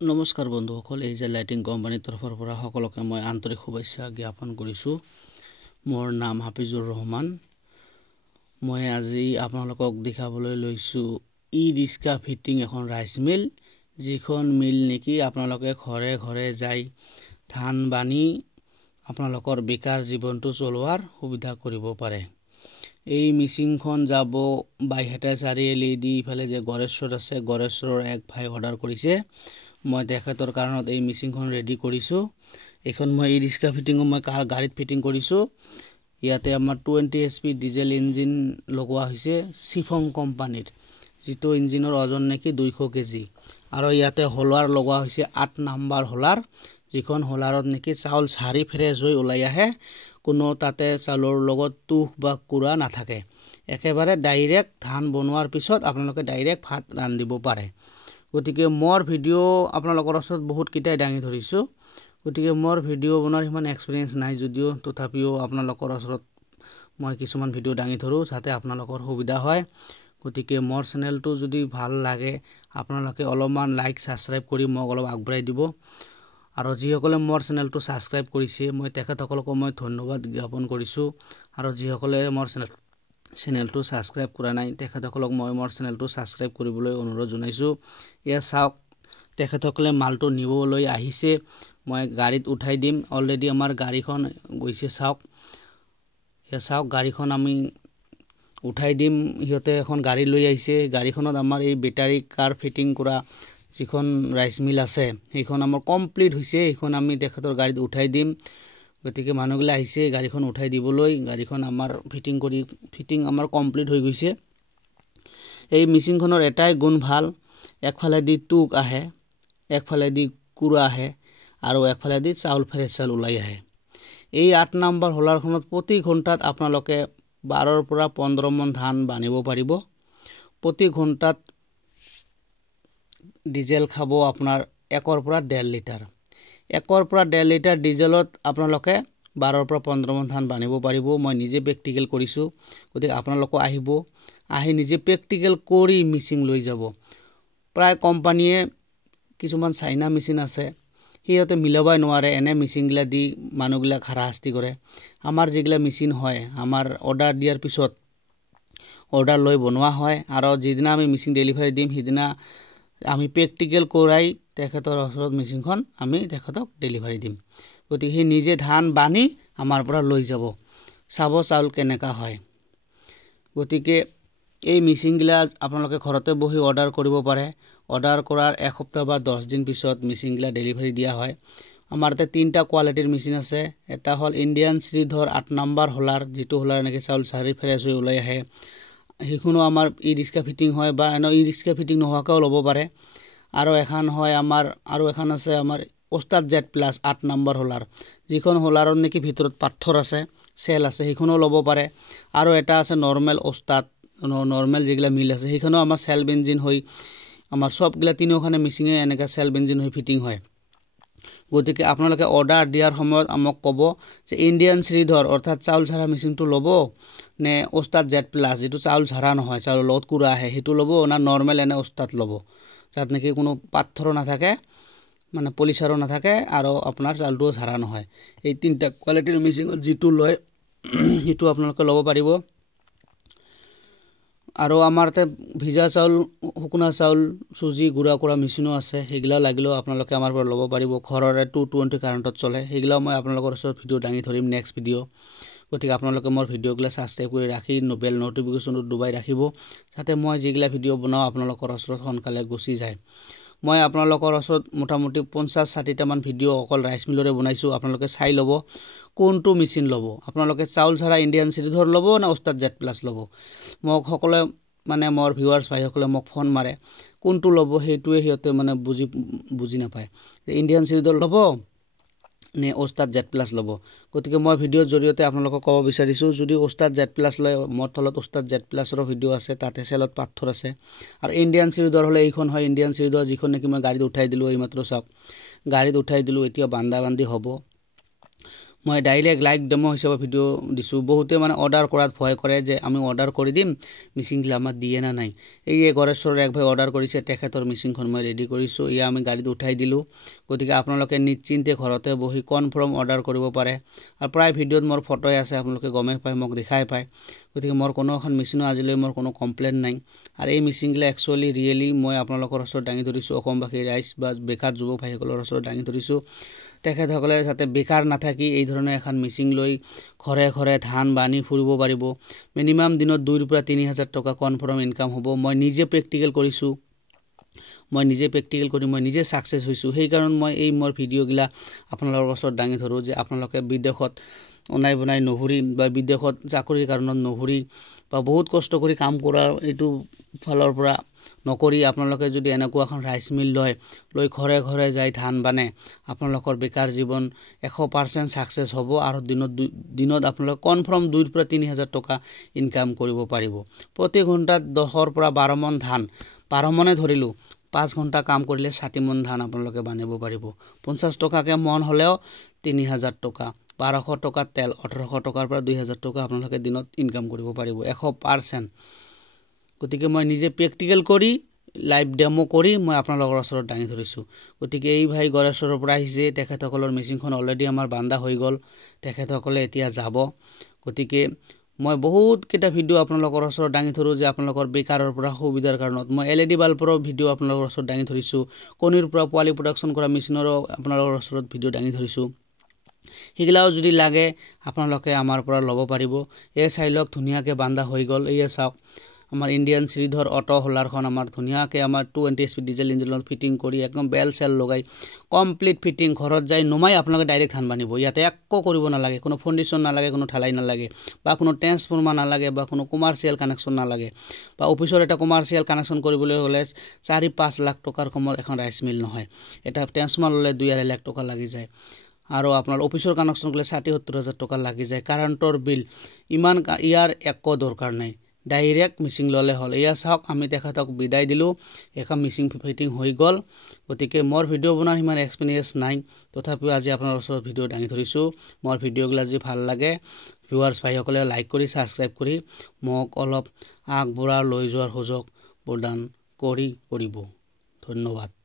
নমস্কাৰ বন্ধুসকল, এই যে লাইটিং কোম্পানীৰ তৰফৰ পৰা সকলোকে মই আন্তৰিক শুভেচ্ছা জ্ঞাপন কৰিছোঁ। মোৰ নাম হাফিজুৰ ৰহমান। মই আজি আপোনালোকক দেখাবলৈ লৈছোঁ ই-ৰিক্সা ফিটিং এখন ৰাইচ মিল, যিখন মিল নেকি আপোনালোকে ঘৰে ঘৰে যাই ধান বানি আপোনালোকৰ বেকাৰ জীৱনটো চলোৱাৰ সুবিধা কৰিব পাৰে। এই মিচিংখন যাব বাইহাটা চাৰিআলি দি ইফালে যে গড়েশ্বৰ আছে, গড়েশ্বৰৰ এক ভাই অৰ্ডাৰ কৰিছে। মই তেখেতৰ কাৰণত এই মিচিংখন ৰেডি কৰিছোঁ। এইখন মই ই ৰিক্সা ফিটিং মই গাড়ীত ফিটিং কৰিছোঁ। ইয়াতে আমাৰ 20 HP ডিজেল ইঞ্জিন লগোৱা হৈছে চিফং কোম্পানীৰ, যিটো ইঞ্জিনৰ ওজন নেকি 200 কেজি। আৰু ইয়াতে হোলাৰ লগোৱা হৈছে 8 নম্বৰ হোলাৰ, যিখন হোলাৰত নেকি চাউল চাৰি ফ্ৰেছ হৈ ওলাই আহে। কোনো তাতে চাউলৰ লগত তুষ বা কুৰা নাথাকে। একেবাৰে ডাইৰেক্ট ধান বনোৱাৰ পিছত আপোনালোকে ডাইৰেক্ট ভাত ৰান্ধিব পাৰে। গতিকে মোৰ ভিডিঅ' আপোনালোকৰ ওচৰত বহুত কেইটাই দাঙি ধৰিছোঁ। গতিকে মোৰ ভিডিঅ' বনোৱাৰ সিমান এক্সপিৰিয়েঞ্চ নাই যদিও, তথাপিও আপোনালোকৰ ওচৰত মই কিছুমান ভিডিঅ' দাঙি ধৰোঁ যাতে আপোনালোকৰ সুবিধা হয়। গতিকে মোৰ চেনেলটো যদি ভাল লাগে আপোনালোকে অলপমান লাইক ছাবস্ক্ৰাইব কৰি মোক অলপ আগবঢ়াই দিব। আৰু যিসকলে মোৰ চেনেলটো ছাবস্ক্ৰাইব কৰিছে মই তেখেতসকলকো মই ধন্যবাদ জ্ঞাপন কৰিছোঁ। আৰু যিসকলে মোৰ চেনেলটো ছাবস্ক্ৰাইব কৰা নাই তেখেতসকলক মই মোৰ চেনেলটো ছাবস্ক্ৰাইব কৰিবলৈ অনুৰোধ জনাইছোঁ। এয়া চাওক, তেখেতসকলে মালটো নিবলৈ আহিছে, মই গাড়ীত উঠাই দিম। অলৰেডি আমাৰ গাড়ীখন গৈছে, চাওক। এয়া চাওক, গাড়ীখন আমি উঠাই দিম। সিহঁতে এখন গাড়ী লৈ আহিছে। গাড়ীখনত আমাৰ এই বেটাৰী কাৰ ফিটিং কৰা যিখন ৰাইচ মিল আছে সেইখন আমাৰ কমপ্লিট হৈছে। সেইখন আমি তেখেতৰ গাড়ীত উঠাই দিম। গতিকে মানুহবিলাক আহিছে গাড়ীখন উঠাই দিবলৈ। গাড়ীখন আমাৰ ফিটিং আমাৰ কমপ্লিট হৈ গৈছে। এই মিচিংখনৰ এটাই গুণ ভাল, একফালেদি তুক আহে, একফালেদি কুৰা আহে আৰু একফালেদি চাউল ফ্ৰেছ চাউল ওলাই আহে। এই 8 নম্বৰ হোলাৰখনত প্ৰতি ঘণ্টাত আপোনালোকে 12 পৰা 15 মন ধান বানিব পাৰিব। প্ৰতি ঘণ্টাত ডিজেল খাব আপোনাৰ 1 পৰা 1.5 লিটাৰ। 1 পৰা 1.5 লিটাৰ ডিজেলত আপোনালোকে 12 পৰা 15 মন ধান বানিব পাৰিব। মই নিজে প্ৰেক্টিকেল কৰিছোঁ। গতিকে আপোনালোকো আহিব, আহি নিজে প্ৰেক্টিকেল কৰি মিচিং লৈ যাব। প্ৰায় কোম্পানীয়ে কিছুমান চাইনা মেচিন আছে, সিহঁতে মিলাবই নোৱাৰে, এনে মেচিনগিলা দি মানুহবিলাক হাৰাশাস্তি কৰে। আমাৰ যিগিলা মেচিন হয়, আমাৰ অৰ্ডাৰ দিয়াৰ পিছত অৰ্ডাৰ লৈ বনোৱা হয়, আৰু যিদিনা আমি মেচিন ডেলিভাৰী দিম সিদিনা আমি প্ৰেক্টিকেল কৰাই তেখেতৰ ওচৰত মেচিনখন আমি তেখেতক ডেলিভাৰী দিম। গতিকে সি নিজে ধান বানি আমাৰ পৰা লৈ যাব, চাব চাউল কেনেকুৱা হয়। গতিকে এই মেচিনগিলা আপোনালোকে ঘৰতে বহি অৰ্ডাৰ কৰিব পাৰে। অৰ্ডাৰ কৰাৰ এসপ্তাহ বা 10 দিন পিছত মেচিনগিলা ডেলিভাৰী দিয়া হয়। আমাৰ তাতে 3টা কোৱালিটিৰ মেচিন আছে। এটা হ'ল ইণ্ডিয়ান শ্ৰীধৰ 8 নম্বৰ হোলাৰ, যিটো হোলাৰ এনেকৈ চাউল চাৰি ফ্ৰেছ হৈ ওলাই আহে। সেইখনো আমাৰ ই ৰিক্সা ফিটিং হয়, বা এনে ই ৰিক্সা ফিটিং নোহোৱাকৈও ল'ব পাৰে। আৰু এখন হয় আমাৰ, আৰু এখন আছে আমাৰ ওস্তাদ জেড প্লাছ 8 নম্বৰ হোলাৰ, যিখন হোলাৰত নেকি ভিতৰত পাথৰ আছে, চেল আছে, সেইখনো ল'ব পাৰে। আৰু এটা আছে নৰ্মেল ওস্তাদ, নৰ্মেল যিগিলা মিল আছে সেইখনো আমাৰ চেল বেঞ্জিন হৈ আমাৰ সবগিলা তিনিওখানে মেচিনে এনেকৈ চেল বেঞ্জিন হৈ ফিটিং হয়। গতিকে আপোনালোকে অৰ্ডাৰ দিয়াৰ সময়ত আমাক ক'ব যে ইণ্ডিয়ান শ্ৰীধৰ অৰ্থাৎ চাউল ঝাৰা মেচিনটো ল'ব নে ওস্তাদ জেড প্লাছ, যিটো চাউল ঝাৰা নহয়, চাউলৰ লগত কুৰা আহে, সেইটো ল'ব না নৰ্মেল এনে ওস্তাদ ল'ব, যাত নেকি কোনো পাথৰো নাথাকে, মানে পলিচাৰো নাথাকে, আৰু আপোনাৰ চাউলটোও ঝাৰা নহয়। এই 3টা কোৱালিটিৰ মেচিনত যিটো লয় সেইটো আপোনালোকে ল'ব পাৰিব। আৰু আমাৰ তাতে ভিজা চাউল, শুকনা চাউল, চুজি গুড়া কৰা মেচিনো আছে। সেইগিলা লাগিলেও আপোনালোকে আমাৰ পৰা ল'ব পাৰিব। ঘৰৰে 220 কাৰেণ্টত চলে। সেইগিলাও মই আপোনালোকৰ ওচৰত ভিডিঅ' দাঙি ধৰিম নেক্সট ভিডিঅ'। গতিকে আপোনালোকে মোৰ ভিডিঅ'গিলা ছাবস্ক্ৰাইব কৰি ৰাখি বেল নটিফিকেশ্যনটো ডুবাই ৰাখিব, যাতে মই যিগিলা ভিডিঅ' বনাওঁ আপোনালোকৰ ওচৰত সোনকালে গুচি যায়। মই আপোনালোকৰ ওচৰত মোটামুটি 50-60টামান ভিডিঅ' অকল ৰাইচ মিলৰে বনাইছোঁ। আপোনালোকে চাই ল'ব কোনটো মেচিন ল'ব। আপোনালোকে চাউল ঝাৰা ইণ্ডিয়ান শ্ৰীধৰ ল'ব নে ওস্তাদ জেড প্লাছ ল'ব। মোক সকলোৱে মানে মোৰ ভিউৱাৰ্ছ ভাইসকলে মোক ফোন মাৰে, কোনটো ল'ব সেইটোৱে সিহঁতে মানে বুজি নাপায়, যে ইণ্ডিয়ান শ্ৰীধৰ ল'ব নে ওস্তাদ জেড প্লাছ ল'ব। গতিকে মই ভিডিঅ'ৰ জৰিয়তে আপোনালোকক ক'ব বিচাৰিছোঁ, যদি ওস্তাদ জেড প্লাছ লয়, মোৰ তলত ওস্তাদ জেড প্লাছৰো ভিডিঅ' আছে, তাতে চেলত পাথৰ আছে। আৰু ইণ্ডিয়ান শ্ৰীধৰ হ'লে এইখন হয় ইণ্ডিয়ান শ্ৰীধৰ, যিখন নেকি মই গাড়ীত উঠাই দিলোঁ এইমাত্ৰ। চাওক, গাড়ীত উঠাই দিলোঁ, এতিয়া বান্ধি হ'ব। মই ডাইৰেক্ট লাইভ ডেমো হিচাপে ভিডিও দিছোঁ বহুতে মানে অৰ্ডাৰ কৰাত ভয় কৰে যে আমি অৰ্ডাৰ কৰি দিম মিচিংগিলা আমাক দিয়ে না নাই এই গড়েশ্বৰৰ এক ভাই অৰ্ডাৰ কৰিছে তেখেতৰ মিচিংখন মই ৰেডি কৰিছোঁ ইয়া আমি গাড়ীত উঠাই দিলোঁ গতিকে আপোনালোকে নিশ্চিন্তে ঘৰতে বহি কনফাৰ্ম অৰ্ডাৰ কৰিব পাৰে আৰু প্ৰায় ভিডিঅ'ত মোৰ ফটো আছে আপোনালোকে গমেই পায় মোক দেখাই পায় গতিকে মোৰ কোনো এখন মেচিনো আজিলৈ মোৰ কোনো কমপ্লেইন নাই আৰু এই মেচিনগিলা একচুৱেলি ৰিয়েলি মই আপোনালোকৰ ওচৰত দাঙি ধৰিছোঁ অসমবাসী ৰাইজ বা বেকাৰ যুৱক ভাইসকলৰ ওচৰত দাঙি ধৰিছোঁ তেখেতসকলে যাতে বেকাৰ নাথাকি এই ধৰণৰ এখন মেচিন লৈ ঘৰে ঘৰে ধান বানি ফুৰিব পাৰিব মিনিমাম দিনত 2 পৰা 3000 টকা কনফাৰ্ম ইনকাম হ'ব মই নিজে প্ৰেক্টিকেল কৰিছোঁ মই নিজে সাকসেস হৈছোঁ সেই কাৰণ মই এই মোৰ ভিডিঅ'গিলা আপোনালোকৰ ওচৰত দাঙি ধৰোঁ যে আপোনালোকে বিদেশত অনাই বনাই নহৰি বা বিদেশত চাকৰিৰ কাৰণত নহৰি বা বহুত কষ্ট কৰি কাম কৰাৰ এইটো ফালৰ পৰা নকৰি আপোনালোকে যদি এনেকুৱা এখন ৰাইস মিল লৈ ঘৰে ঘৰে যাই ধান বানে আপোনালোকৰ বেকাৰ জীৱন 100% সাকসেস হ'ব আৰু দিনত আপোনালোক কনফাৰ্ম 2 পৰা 3000 টকা ইনকাম কৰিব পাৰিব প্ৰতি ঘণ্টাত 10 পৰা 12 মন ধান 12 মনে ধৰিলো 5 ঘণ্টা কাম কৰিলে 60 মন ধান আপোনালোকে বানিব পাৰিব 50 টকাকে মন হলেও 3000 টকা 1200 টকা তেল 1800 টকাৰ পৰা 2000 টকা আপোনালোকে দিনত ইনকাম কৰিব পাৰিব 100% গতিকে মই নিজে প্ৰেক্টিকেল কৰি লাইভ ডেমো কৰি মই আপোনালোকৰ ওচৰত দাঙি ধৰিছোঁ গতিকে এই ভাই গড়েশ্বৰৰ পৰা আহিছে তেখেতসকলৰ মেচিনখন অলৰেডি আমাৰ বান্দা হৈ গল তেখেতসকলে এতিয়া যাব গতিকে মই বহুত কেটা ভিডিও আপোনালোকৰ ওচৰত দাঙি ধৰো যে আপোনালোকৰ বেকাৰৰ পৰা সুবিধাৰ কাৰণত মই এলইডি বাল্বৰ ভিডিও আপোনালোকৰ ওচৰত দাঙি ধৰিছোঁ কণীৰ পৰা পোৱালি প্ৰডাকচন কৰা মেচিনৰ আপোনালোকৰ ওচৰত ভিডিও দাঙি ধৰিছোঁ হিগলাও যদি লাগে আপোনালোকে আমাৰ পৰা ল'ব পাৰিব এই চাইলক ধুনিয়াকে বান্দা হৈ গল এই চাওক আমাৰ ইন্ডিয়ান শ্ৰীধৰ অটো হোলাৰখন আমাৰ ধুনিয়াকে আমাৰ 220 এছপি ডিজেল ইঞ্জিনত ফিটিং কৰি একদম বেল সেল লগাই কমপ্লিট ফিটিং ঘৰত যাই নমাই আপোনালোকে ডাইৰেক্ট ধান বানিব ইয়াতে একো কৰিব নালাগে কোনো ফাউন্ডেশন নালাগে কোনো ঢালাই নালাগে বা কোনো ট্ৰান্সফৰ্মাৰ নালাগে বা কোনো কমাৰ্শিয়াল কানেকশন নালাগে বা অফিচৰ এটা কমাৰ্শিয়াল কানেকশন কৰিবলৈ হলে 4-5 লাখ টকাৰ কমত এখন ৰাইস মিল নহয় এটা ট্ৰান্সফৰ্মাৰ ললে 2.5 লাখ টকা লাগি যায় আৰু আপোনাৰ অফিচৰ কানেকশন কৰিলে 60-70 টকা লাগি যায় কাৰেণ্টৰ বিল ইমান ইয়াৰ একো দৰকাৰ নাই ডাইৰেক্ট মিচিং ললে হল ইয়া চাওক আমি তেখেতক বিদায় দিলো এখন মিচিং ফিটিং হৈ গল গতিকে মোৰ ভিডিও বনাৰ ইমান এক্সপেৰিয়েন্স নাই তথাপিও আজি আপোনাৰ ওচৰত ভিডিও দাঙি ধৰিছো মোৰ ভিডিওগলা যদি ভাল লাগে ভিউয়াৰ্স ভাইসকলে লাইক কৰি সাবস্ক্ৰাইব কৰি মোক অলপ আগবঢ়া লৈ যোৱাৰ সুযোগ প্ৰদান কৰিব ধন্যবাদ